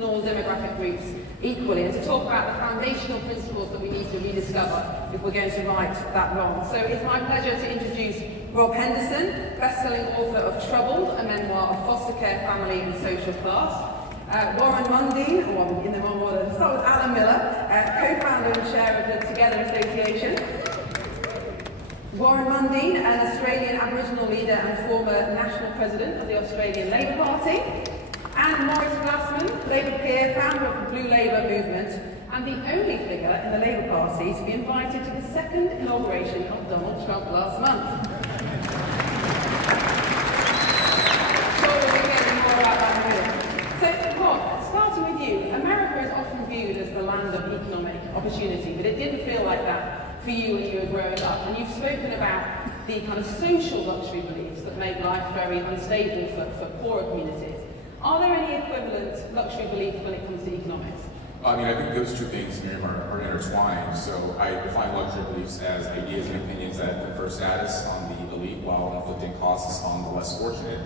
all demographic groups equally, and to talk about the foundational principles that we need to rediscover if we're going to right that wrong. So it's my pleasure to introduce Rob Hendersъn, best-selling author of Troubled, a memoir of foster care, family and social class. Uorън Mъндин, or in the wrong order, start with Alъn Milъr, co-founder and chair of the Together Association. Uorъn Mъndin, an Australian Aboriginal leader and former national president of the Australian Labour Party. And Maurice Glassman, Labour peer, founder of the Blue Labour movement, and the only figure in the Labour Party to be invited to the second inauguration of Donald Trump last month. Sure, we'll be getting more about that in a minute. So, Rob, starting with you, America is often viewed as the land of economic opportunity, but it didn't feel like that for you when you were growing up. And you've spoken about the kind of social luxury beliefs that make life very unstable for poorer communities. Are there any equivalent luxury beliefs when it comes to economics? I mean, I think those two things, Miriam, are intertwined. So I define luxury beliefs as ideas and opinions that confer status on the elite while inflicting costs on the less fortunate.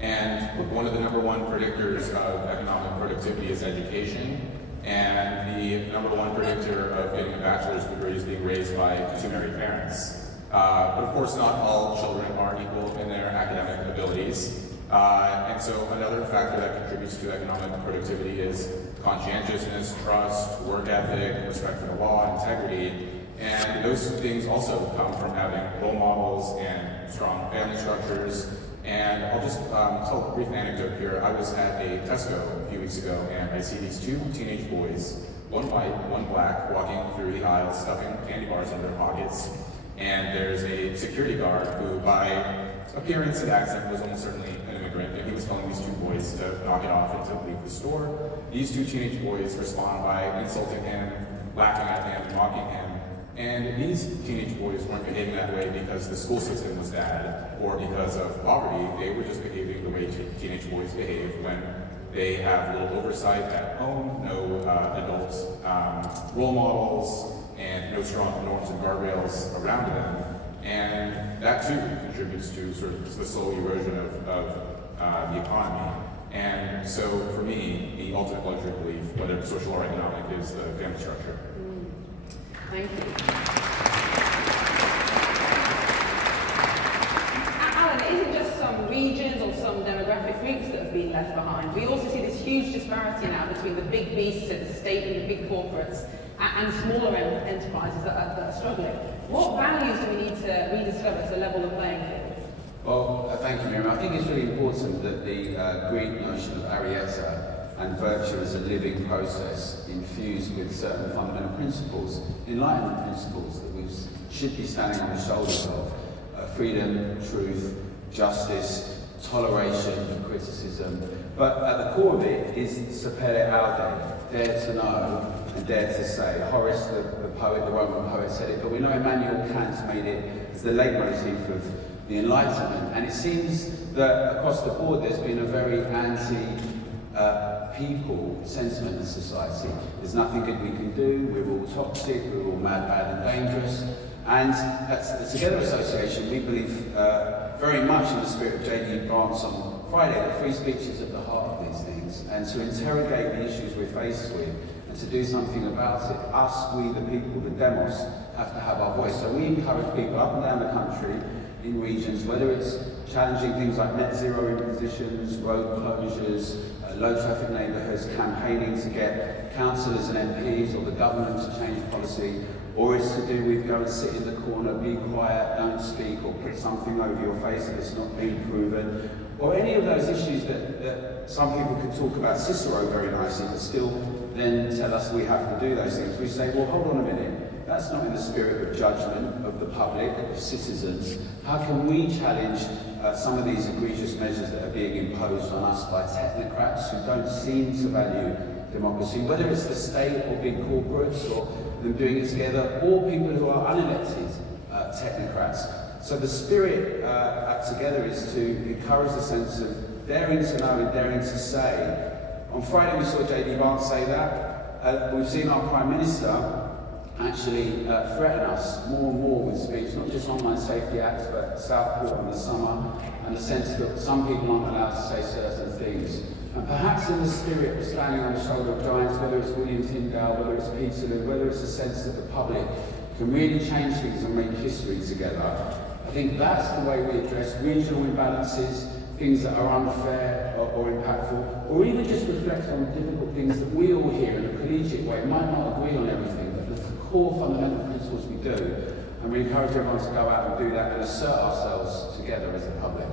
And look, one of the #1 predictors of economic productivity is education. And the #1 predictor of getting a bachelor's degree is being raised by two married parents. But of course, not all children are equal in their academic abilities. And so another factor that contributes to economic productivity is conscientiousness, trust, work ethic, respect for the law, integrity. And those things also come from having role models and strong family structures. And I'll just tell a brief anecdote here. I was at a Tesco a few weeks ago, and I see these two teenage boys, one white, one black, walking through the aisles, stuffing candy bars in their pockets. And there's a security guard who, by appearance and accent, was almost certainly an immigrant, and he was telling these two boys to knock it off and to leave the store. These two teenage boys respond by insulting him, laughing at him, mocking him. And these teenage boys weren't behaving that way because the school system was bad or because of poverty. They were just behaving the way teenage boys behave when they have little oversight at home, no adult role models, and no strong norms and guardrails around them. And that too contributes to sort of the slow erosion of the economy. And so for me, the ultimate luxury belief, whether social or economic, is the family structure. Thank you. Alъn, it isn't just some regions or some demographic groups that have been left behind. We also see this huge disparity now between the big beasts at the state and the big corporates and smaller enterprises that are struggling. What values do we need to rediscover to level the playing field? Well, thank you, Miriam. I think it's really important that the Greek notion of arietta and virtue as a living process infused with certain fundamental principles, enlightenment principles that we should be standing on the shoulders of: freedom, truth, justice, toleration, criticism. But at the core of it is sapere aude, dare to know and dare to say. Horace, the poet, the Roman poet, said it, but we know Immanuel Kant made it as the leitmotif of the Enlightenment. And it seems that across the board there's been a very anti-people sentiment in society. There's nothing good we can do, we're all toxic, we're all mad, bad and dangerous. And at the Together Association, we believe very much in the spirit of J.D. Vance on Friday that free speech is at the heart of these things, and to interrogate the issues we're faced with and to do something about it. Us, we the people, the demos, have to have our voice. So we encourage people up and down the country in regions, whether it's challenging things like net zero impositions, road closures, low traffic neighbourhoods, campaigning to get councillors and MPs or the government to change policy, or it's to do with go and sit in the corner, be quiet, don't speak, or put something over your face if it's not being proven, or any of those issues that some people can talk about Cicero very nicely, but still then tell us we have to do those things. We say, well, hold on a minute. That's not in the spirit of judgment of the public, of citizens. How can we challenge some of these egregious measures that are being imposed on us by technocrats who don't seem to value democracy, whether it's the state or big corporates or them doing it together, or people who are unelected technocrats. So the spirit together is to encourage the sense of daring to know and daring to say. On Friday we saw J.D. Vance say that. We've seen our Prime Minister actually threaten us more and more with speech, not just online safety acts, but Southport in the summer, and the sense that some people aren't allowed to say certain things. And perhaps in the spirit of standing on the shoulder of giants, whether it's William Tyndale, whether it's Peterloo, whether it's a sense that the public can really change things and make history together, I think that's the way we address regional imbalances, things that are unfair or impactful, or even just reflect on difficult things that we all hear in a collegiate way. We might not agree on everything, but the core fundamental principles we do, and we encourage everyone to go out and do that and assert ourselves together as a public.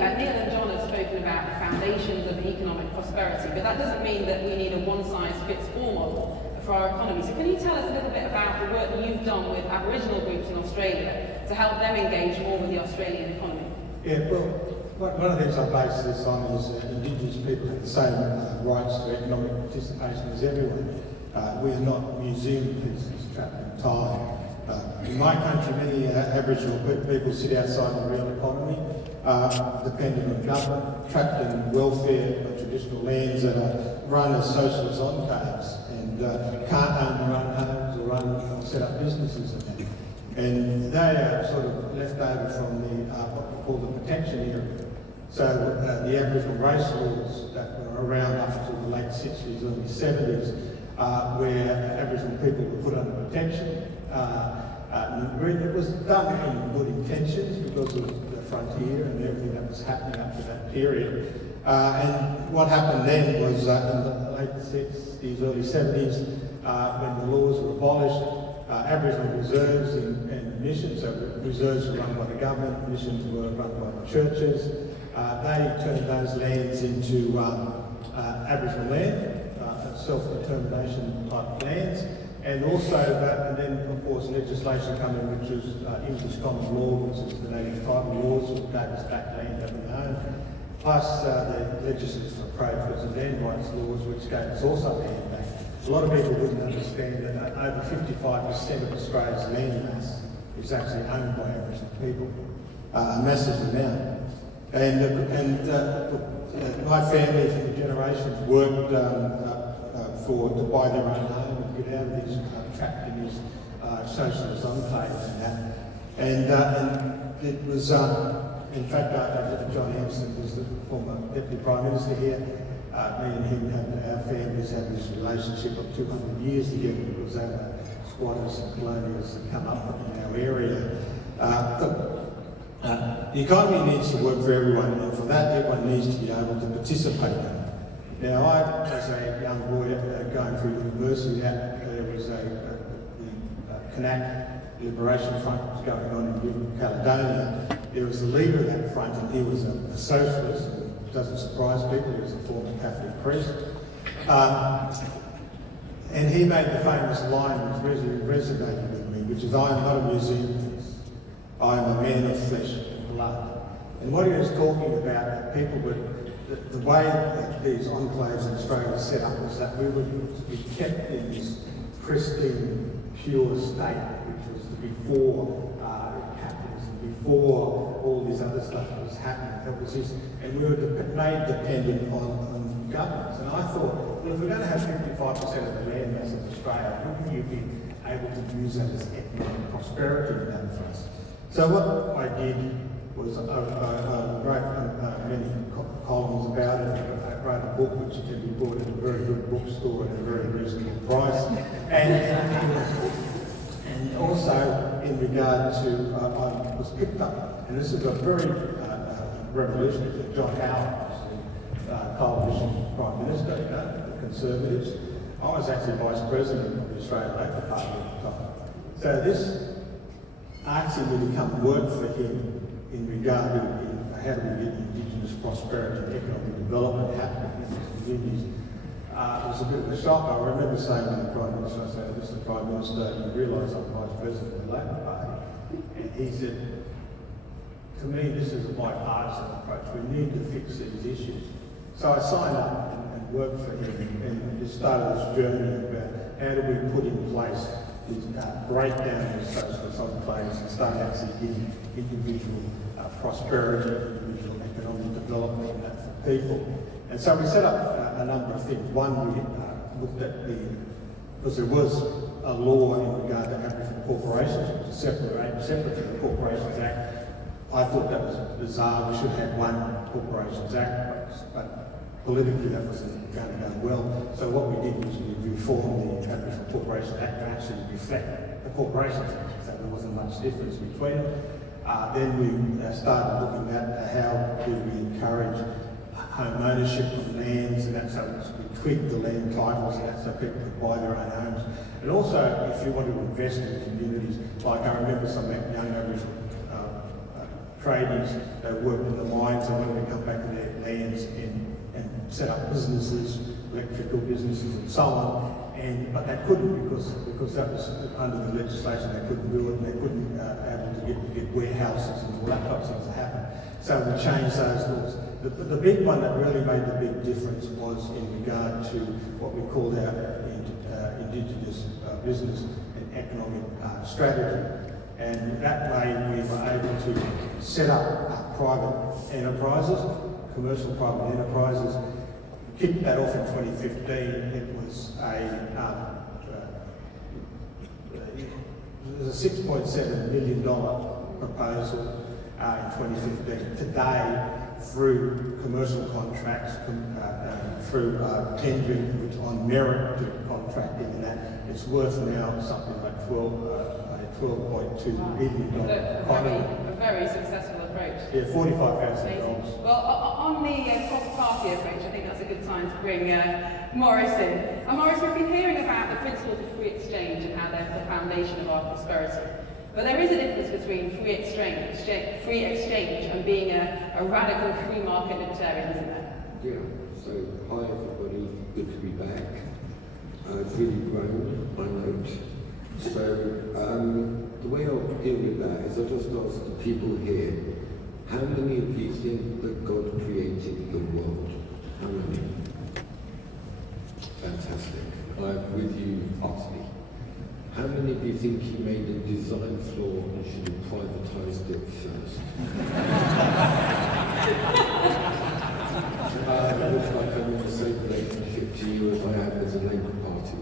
Neil and John have spoken about the foundations of economic prosperity, but that doesn't mean that we need a one-size-fits-all model for our economy. So can you tell us a little bit about the work that you've done with Aboriginal groups in Australia to help them engage more with the Australian economy? Yeah, well, one of the things I base this on is Indigenous people have the same rights to economic participation as everyone. We are not museum pieces trapped in time. In my country, many Aboriginal people sit outside the real economy, dependent on government, trapped in welfare traditional lands that are run as socialist enclaves and can't own their own homes or run or set up businesses in them. And they are sort of left over from the what we call the protection era. So the Aboriginal race laws that were around up until the late 60s, early 70s, where Aboriginal people were put under protection. It was done in good intentions because of the frontier and everything that was happening up to that period. And what happened then was in the late 60s, early 70s, when the laws were abolished, Aboriginal reserves and missions, so reserves were run by the government, missions were run by the churches. They turned those lands into Aboriginal land, self-determination type lands. And also and then of course legislation came in which was English common law, which is the native title laws, which gave us back land that we own, plus the legislative approach was the land rights laws, which gave us also land back. A lot of people wouldn't understand that over 55% of Australia's land mass is actually owned by Aboriginal people, a massive amount. And my family for generations worked to buy their own home and get out of these trapped in these socialist enclaves and that. And it was, in fact, John Anderson was the former Deputy Prime Minister here. Me and him, our families had this relationship of 200 years together because they were squatters and colonials that come up in our area. The economy needs to work for everyone, and for that everyone needs to be able to participate in it. Now, I, as a young boy going through university, there was the Kanak Liberation Front was going on in New Caledonia. There was the leader of that front, and he was a socialist. It doesn't surprise people, he was a former Catholic priest. And he made the famous line which really resonated with me, which is, "I am not a museum piece. I am a man of flesh and blood." And what he was talking about, people were, the way that these enclaves in Australia were set up was that we would be kept in this pristine, pure state, which was before capitalism, before all this other stuff that was happening. That was this, and we were made dependent on governments. And I thought, well, if we're going to have 55% of the land mass of Australia, wouldn't you be able to use that as economic prosperity in that for us? So what I did was I wrote many columns about it. I wrote a book which can be bought at a very good bookstore at a very reasonable price. And also in regard to, I was picked up, and this is a very revolutionary, John Howard was the coalition Prime Minister, the Conservatives. I was actually Vice President of the Australian Labor Party at the time. So this actually would become work for him in regard to how do we get Indigenous prosperity and economic development happening in these communities. It was a bit of a shock. I remember saying to the Prime Minister, I said, "Mr. Prime Minister, you realise I'm Vice President of the Labor Party?" And he said, "To me, this is a bipartisan approach. We need to fix these issues." So I signed up and worked for him, and just started this journey about how do we put in place this breakdown of socialist enclaves and start actually giving individual prosperity, individual economic development, and that for people. And so we set up a number of things. One, we looked at because there was a law in regard to Aboriginal corporations, which was separate to the Corporations Act. I thought that was bizarre. We should have one Corporations Act, but politically that wasn't going to go well. So what we did was we reformed the Aboriginal Corporations Act to actually reflect the Corporations Act, so there wasn't much difference between them. Then we started looking at how do we encourage home ownership of lands, and that's so we tweaked the land titles and that so people could buy their own homes. And also, if you want to invest in communities, like I remember some young Aboriginal tradies that worked in the mines and wanted to come back to their lands and set up businesses, electrical businesses and so on. But they couldn't because that was under the legislation. They couldn't do it, and they couldn't able to get warehouses and all that type of things that happened. So we changed those laws. The big one that really made the big difference was in regard to what we called our Indigenous business and economic strategy. And that way we were able to set up private enterprises, commercial private enterprises. We kicked that off in 2015. It was a $6.7 million proposal in 2015. Today, through commercial contracts, through tendering which on merit to contracting, and that it's worth now something like $12.2 billion. A very successful approach. Yeah, $45,000. Well, on the cross-party approach, I think that's a good time to bring Maurice in. And Maurice, we've been hearing about the principles of free exchange and how they're the foundation of our prosperity. But there is a difference between free exchange and being a radical free market libertarian, isn't there? Yeah, so hi everybody, good to be back. It's really grown, I note. So the way I'll deal with that is I'll just ask the people here, how many of you think that God created the world? How many? Fantastic. I'm with you utterly. How many of you think he made a design flaw and should have privatised it first? It looks like I'm in the same relationship to you as I have with the Labour Party.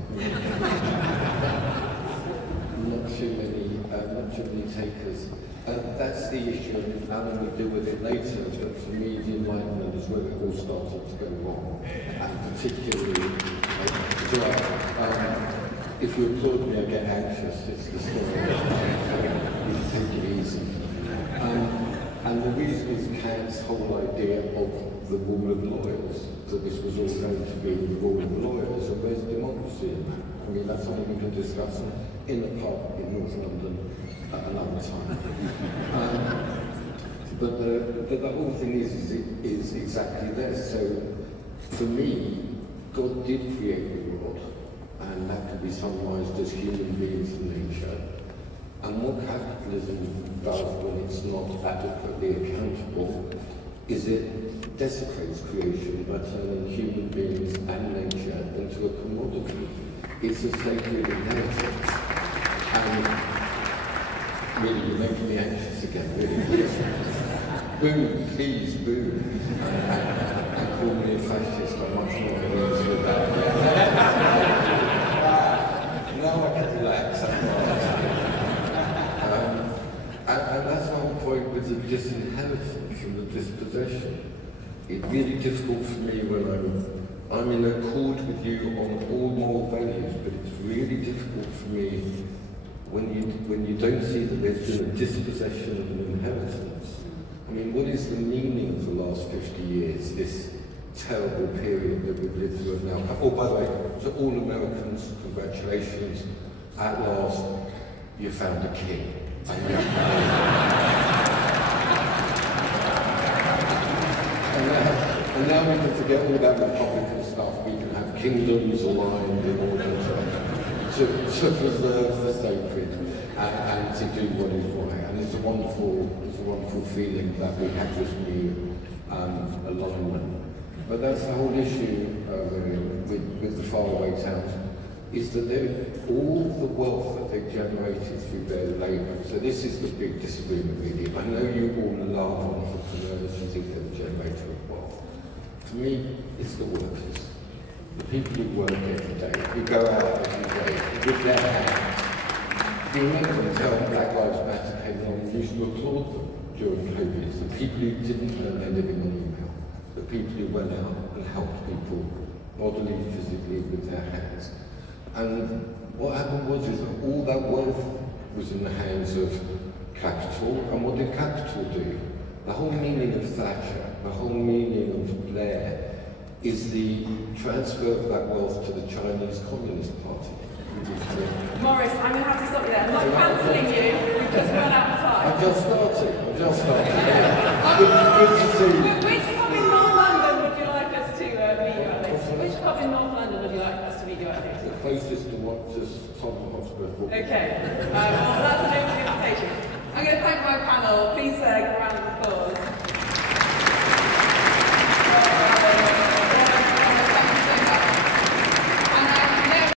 Not too many takers. That's the issue, and Alъn will deal with it later, but for me the Enlightenment is where it all started to go wrong. And particularly, if you applaud me, I get anxious. It's the story. You take it easy. And the reason is Kant's whole idea of the rule of lawyers, that this was all going to be the rule of lawyers, and there's democracy in that. I mean, that's something we can discuss in the pub in North London at another time. But the whole thing is exactly this. So, for me, God did create the world. And that can be summarised as human beings in nature. And what capitalism does when it's not adequately accountable is it desecrates creation by turning human beings and nature into a commodity. It's a sacred inheritance. And really, you're making me anxious again, really. Boom, please, boom. And call me a fascist, I'm much more amused with that. Now I can relax. And that's my point with the disinheritance and the dispossession. It's really difficult for me when I'm in accord with you on all moral values, but it's really difficult for me when you don't see that there's been a dispossession of an inheritance. I mean, what is the meaning of the last 50 years, this terrible period that we've lived through now? Oh, by the way, to all Americans, congratulations. At last, you found a king. And now we can forget all that Republican stuff. We can have kingdoms aligned in order to preserve the sacred and to do what is right. And it's a wonderful feeling that we have this new alignment. But that's the whole issue with the faraway towns, is that all the wealth that they've generated through their labour. So this is the big disagreement really. I know you all love entrepreneurs and think they're the generator of wealth. For me, it's the workers. The people who work every day, who go out every day with their hands. You remember how Black Lives Matter came along, we used to applaud them during COVID. The people who didn't earn their living on email. The people who went out and helped people bodily, physically, with their hands. And what happened was is that all that wealth was in the hands of capital. And what did capital do? The whole meaning of Thatcher, the whole meaning of Blair, is the transfer of that wealth to the Chinese Communist Party. Morris, I'm going to have to stop you there. I'm not cancelling you, we've just run out of time. I've just started. Good to see you. Which pub in North London would you like us to meet you at this? Which pub in North London would you like us to meet you at this? The closest to what just Tottenham Hotspur. Okay, well that's an open invitation. I'm going to thank my panel. Please give a round of applause.